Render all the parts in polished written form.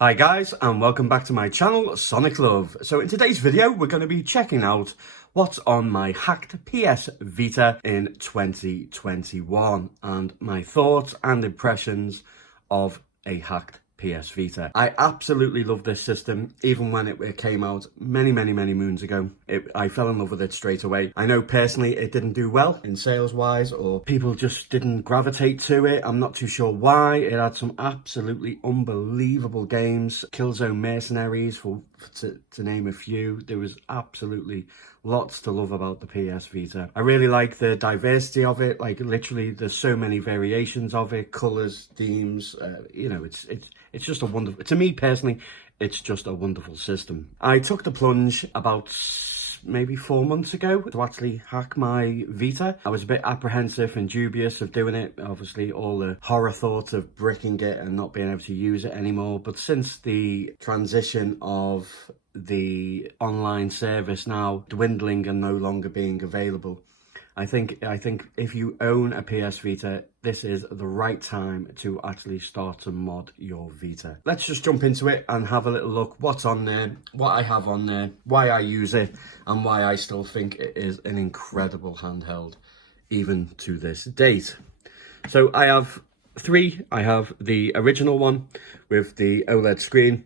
Hi guys, and welcome back to my channel, Sonic Love. So in today's video, we're going to be checking out what's on my hacked PS Vita in 2021 and my thoughts and impressions of a hacked PS Vita. I absolutely love this system, even when it came out many moons ago. I fell in love with it straight away. I know personally it didn't do well in sales wise, or people just didn't gravitate to it. I'm not too sure why. It had some absolutely unbelievable games, Killzone Mercenaries to name a few. There was absolutely lots to love about the PS Vita. I really like the diversity of it. Like literally there's so many variations of it, colors, themes, you know, it's just a wonderful, to me personally, it's just a wonderful system. I took the plunge about maybe 4 months ago to actually hack my Vita. I was a bit apprehensive and dubious of doing it. Obviously all the horror thoughts of bricking it and not being able to use it anymore. But since the transition of the online service now dwindling and no longer being available, I think if you own a PS Vita, this is the right time to actually start to mod your Vita. Let's just jump into it and have a little look what's on there, what I have on there, why I use it, and why I still think it is an incredible handheld, even to this date. So I have three. I have the original one with the OLED screen.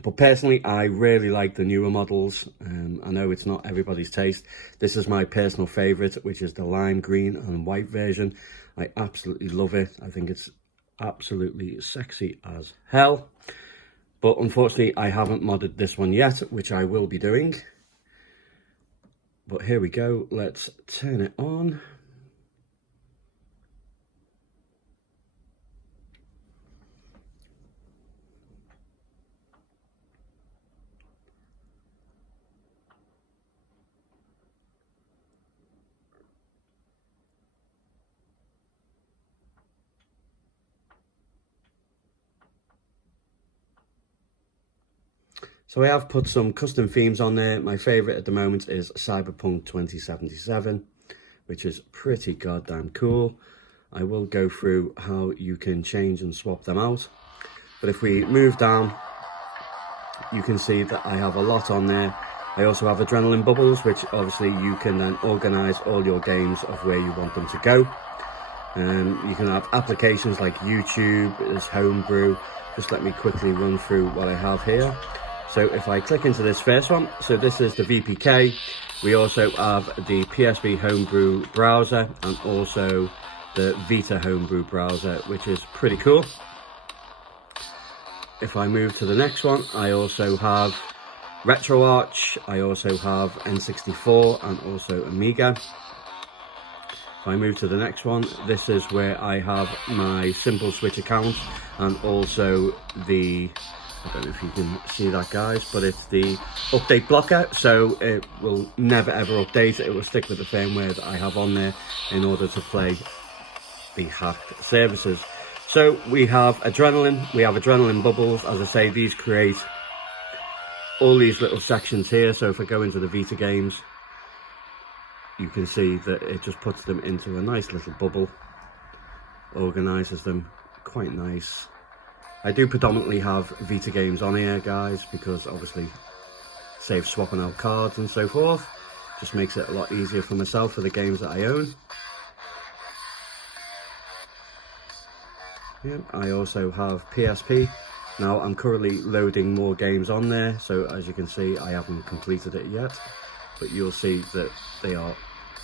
But personally, I really like the newer models. I know it's not everybody's taste. This is my personal favourite, which is the lime green and white version. I absolutely love it. I think it's absolutely sexy as hell. But unfortunately, I haven't modded this one yet, which I will be doing. But here we go. Let's turn it on. So I have put some custom themes on there. My favourite at the moment is Cyberpunk 2077, which is pretty goddamn cool. I will go through how you can change and swap them out. But if we move down, you can see that I have a lot on there. I also have adrenaline bubbles, which obviously you can then organise all your games of where you want them to go. You can have applications like YouTube, as homebrew. Just let me quickly run through what I have here. So if I click into this first one, so this is the VPK. We also have the PSP homebrew browser and also the Vita homebrew browser, which is pretty cool. If I move to the next one, I also have Retroarch. I also have N64 and also Amiga. If I move to the next one, this is where I have my Simple Switch account and also the, I don't know if you can see that guys, but it's the update blocker, so it will never ever update. It will stick with the firmware that I have on there in order to play the hacked services. So we have adrenaline, we have adrenaline bubbles. As I say, these create all these little sections here. So if I go into the Vita games, you can see that it just puts them into a nice little bubble, organises them quite nice. I do predominantly have Vita games on here, guys, because obviously saves swapping out cards and so forth. Just makes it a lot easier for myself for the games that I own. Yeah, I also have PSP. Now I'm currently loading more games on there, so as you can see I haven't completed it yet, but you'll see that they are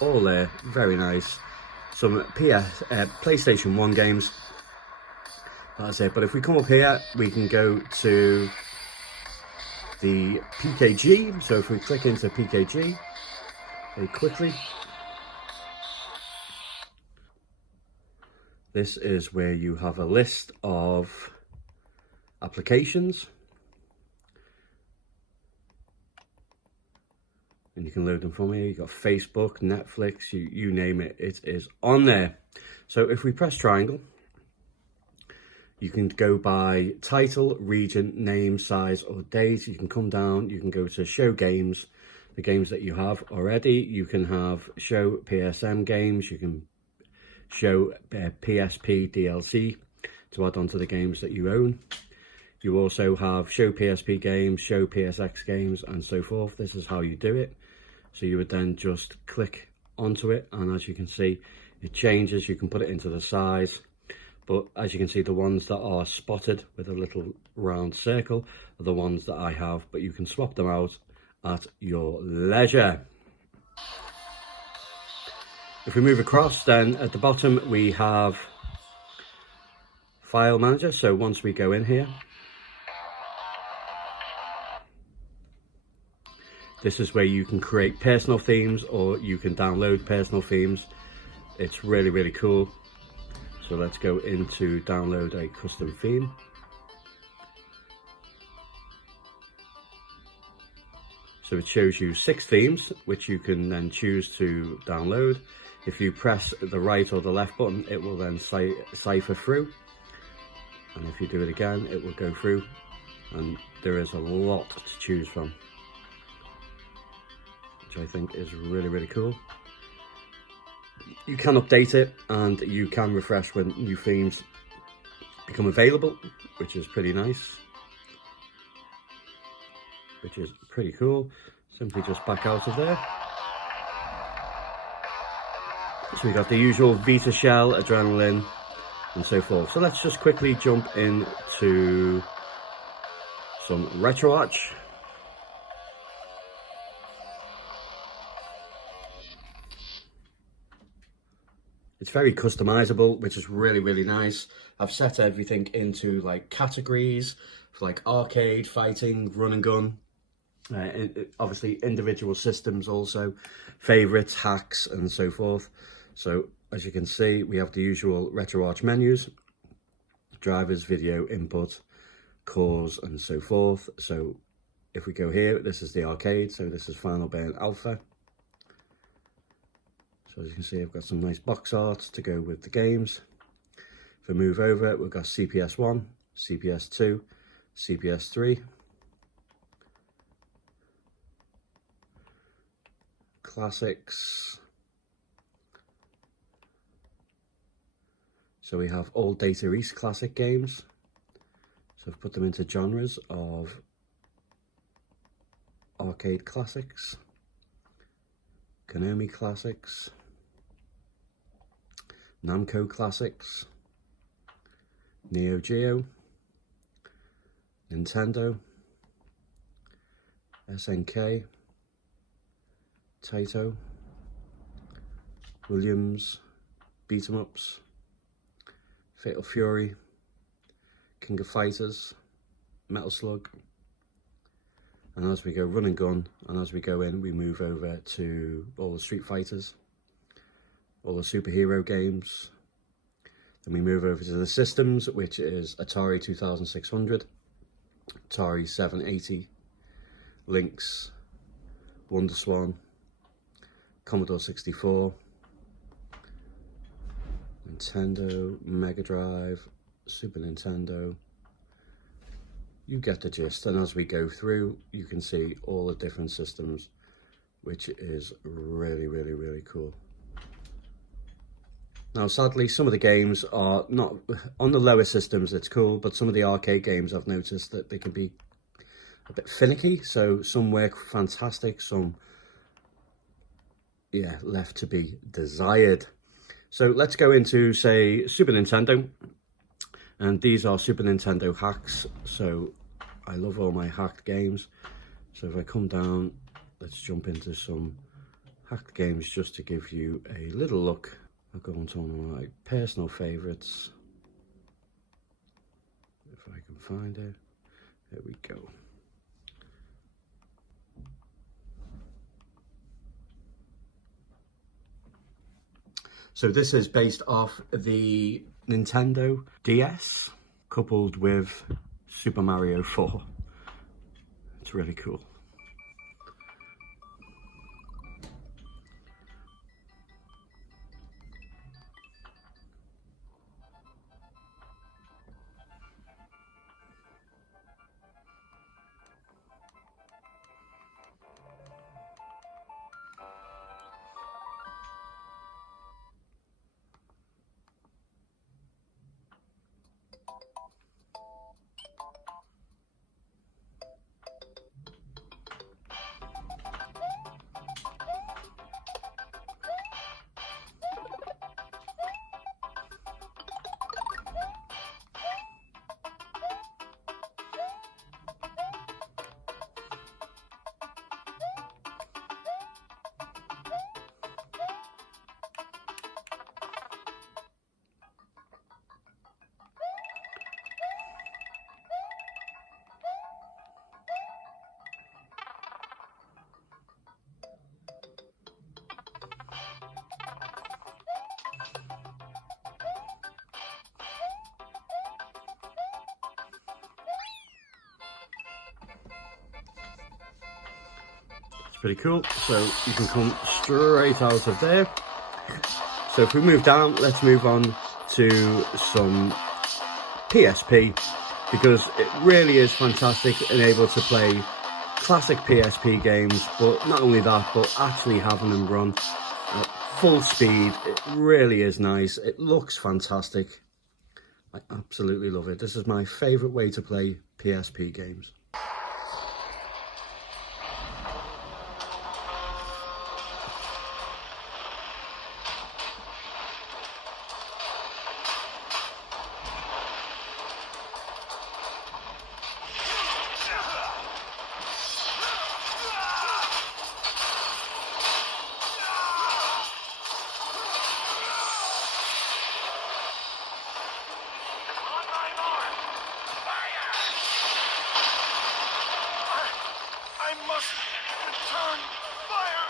all there, very nice. Some PlayStation 1 games. That's it. But if we come up here, we can go to the PKG. So if we click into PKG very quickly, this is where you have a list of applications. And you can load them from here. You've got Facebook, Netflix, you name it, it is on there. So if we press triangle, you can go by title, region, name, size, or date. You can come down, you can go to show games, the games that you have already. You can have show PSM games, you can show PSP DLC to add on to the games that you own. You also have show PSP games, show PSX games, and so forth. This is how you do it. So you would then just click onto it, and as you can see, it changes. You can put it into the size, but as you can see, the ones that are spotted with a little round circle are the ones that I have, but you can swap them out at your leisure. If we move across, then at the bottom we have File Manager. So once we go in here, this is where you can create personal themes, or you can download personal themes. It's really, really cool. So let's go into download a custom theme. So it shows you 6 themes, which you can then choose to download. If you press the right or the left button, it will then cipher through. And if you do it again, it will go through. And there is a lot to choose from, which I think is really, really cool. You can update it, and you can refresh when new themes become available, which is pretty nice. Which is pretty cool. Simply just back out of there. So we got the usual Vita shell, adrenaline, and so forth. So let's just quickly jump into some Retroarch. It's very customizable, which is really, really nice. I've set everything into like categories for like arcade, fighting, run and gun. Obviously individual systems also, favorites, hacks, and so forth. So as you can see, we have the usual Retroarch menus, drivers, video, input, cores, and so forth. So if we go here, this is the arcade. So this is Final Burn Alpha. So as you can see, I've got some nice box art to go with the games. If we move over, we've got CPS 1, CPS 2, CPS 3. Classics. So we have all Data East classic games. So I've put them into genres of arcade classics, Konami classics, Namco classics, Neo Geo, Nintendo, SNK, Taito, Williams, Beat 'em Ups, Fatal Fury, King of Fighters, Metal Slug. And as we go run and gun, and as we go in, we move over to all the Street Fighters, all the superhero games. Then we move over to the systems, which is Atari 2600, Atari 780, Lynx, WonderSwan, Commodore 64, Nintendo, Mega Drive, Super Nintendo. You get the gist. And as we go through, you can see all the different systems, which is really, really, really cool. Now, sadly, some of the games are not on the lower systems. It's cool, but some of the arcade games, I've noticed that they can be a bit finicky. So some work fantastic, some, yeah, left to be desired. So let's go into, say, Super Nintendo. And these are Super Nintendo hacks. So I love all my hacked games. So if I come down, let's jump into some hacked games just to give you a little look. I'll go on to one of my personal favorites. If I can find it. There we go. So this is based off the Nintendo DS, coupled with Super Mario 4. It's really cool. It's pretty cool. So you can come straight out of there. So if we move down, let's move on to some PSP, because it really is fantastic and able to play classic PSP games, but not only that, but actually having them run at full speed. It really is nice. It looks fantastic. I absolutely love it. This is my favourite way to play PSP games. Return fire!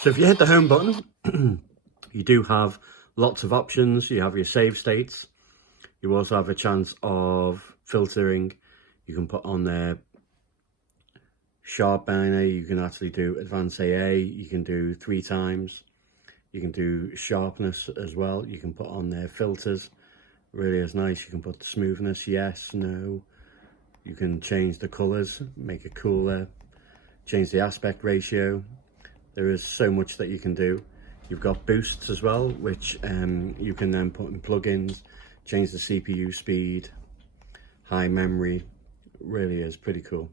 So if you hit the home button, you do have lots of options. You have your save states. You also have a chance of filtering. You can put on there sharp binary. You can actually do advanced AA. You can do 3 times. You can do sharpness as well. You can put on there filters. Really is nice. You can put smoothness, yes, no. You can change the colors, make it cooler, change the aspect ratio. There is so much that you can do. You've got boosts as well, which you can then put in plugins, change the CPU speed, high memory. Really is pretty cool.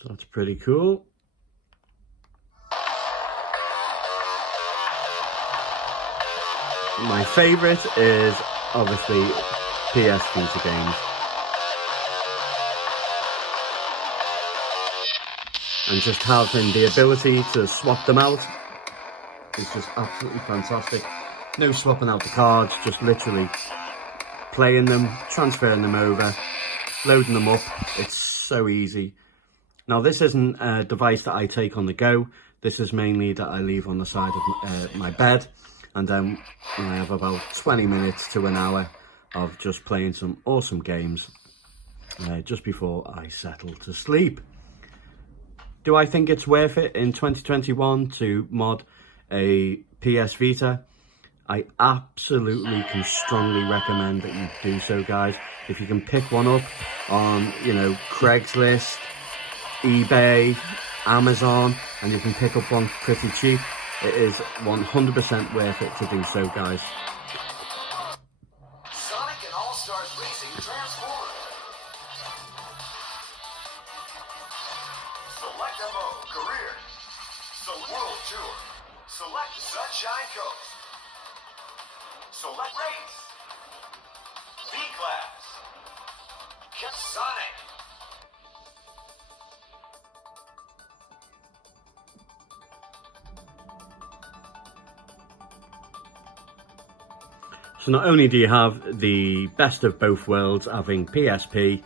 So that's pretty cool. My favourite is obviously PS Vita games. And just having the ability to swap them out is just absolutely fantastic. No swapping out the cards, just literally playing them, transferring them over, loading them up. It's so easy. Now this isn't a device that I take on the go. This is mainly that I leave on the side of my bed, and then I have about 20 minutes to an hour of just playing some awesome games just before I settle to sleep. Do I think it's worth it in 2021 to mod a PS Vita? I absolutely can strongly recommend that you do so, guys. If you can pick one up on, you know, Craigslist, eBay, Amazon, and you can pick up one pretty cheap, it is 100% worth it to do so, guys. Sonic and All-Stars Racing transform. Select a mode, career. World Tour. Select Sunshine Coast. Select race. B-Class. Sonic. So not only do you have the best of both worlds, having PSP,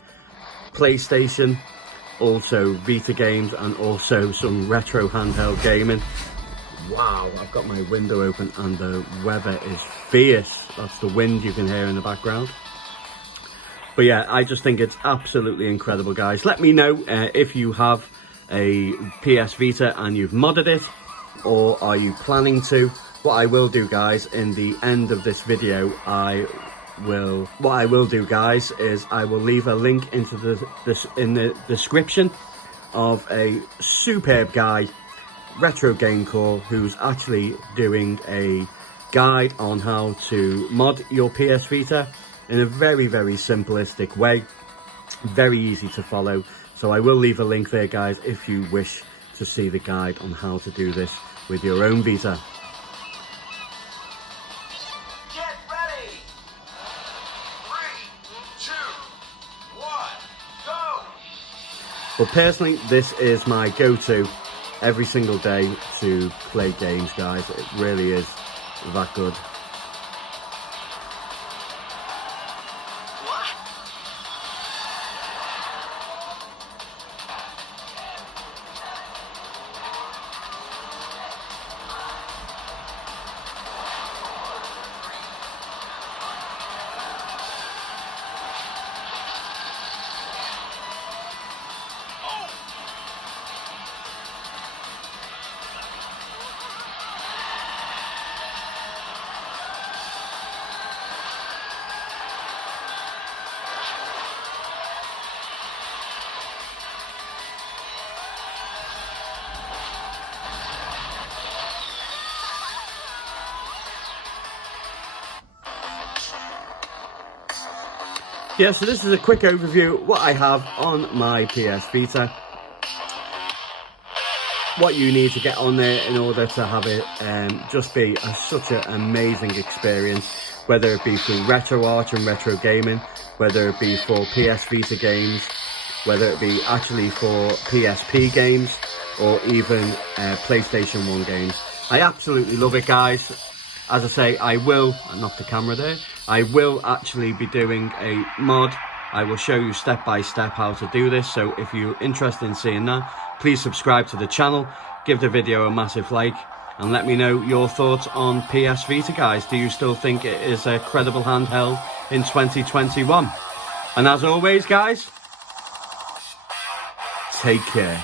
PlayStation, also Vita games, and also some retro handheld gaming. Wow, I've got my window open and the weather is fierce. That's the wind you can hear in the background. But yeah, I just think it's absolutely incredible, guys. Let me know if you have a PS Vita and you've modded it, or are you planning to. What I will do, guys, in the end of this video, I will leave a link into in the description of a superb guy, Retro Game Core, who's actually doing a guide on how to mod your PS Vita in a very, very simplistic way, very easy to follow. So I will leave a link there, guys, if you wish to see the guide on how to do this with your own Vita. Get ready! 3, 2, 1, go! But personally, this is my go-to every single day to play games, guys. It really is that good. Yeah, so this is a quick overview of what I have on my PS Vita. What you need to get on there in order to have it just be such an amazing experience, whether it be through Retroarch and retro gaming, whether it be for PS Vita games, whether it be actually for PSP games, or even PlayStation 1 games. I absolutely love it, guys. As I say, I will knock the camera there. I will actually be doing a mod. I will show you step by step how to do this. So if you're interested in seeing that, please subscribe to the channel, give the video a massive like, and let me know your thoughts on PS Vita, guys. Do you still think it is a credible handheld in 2021? And as always, guys, take care.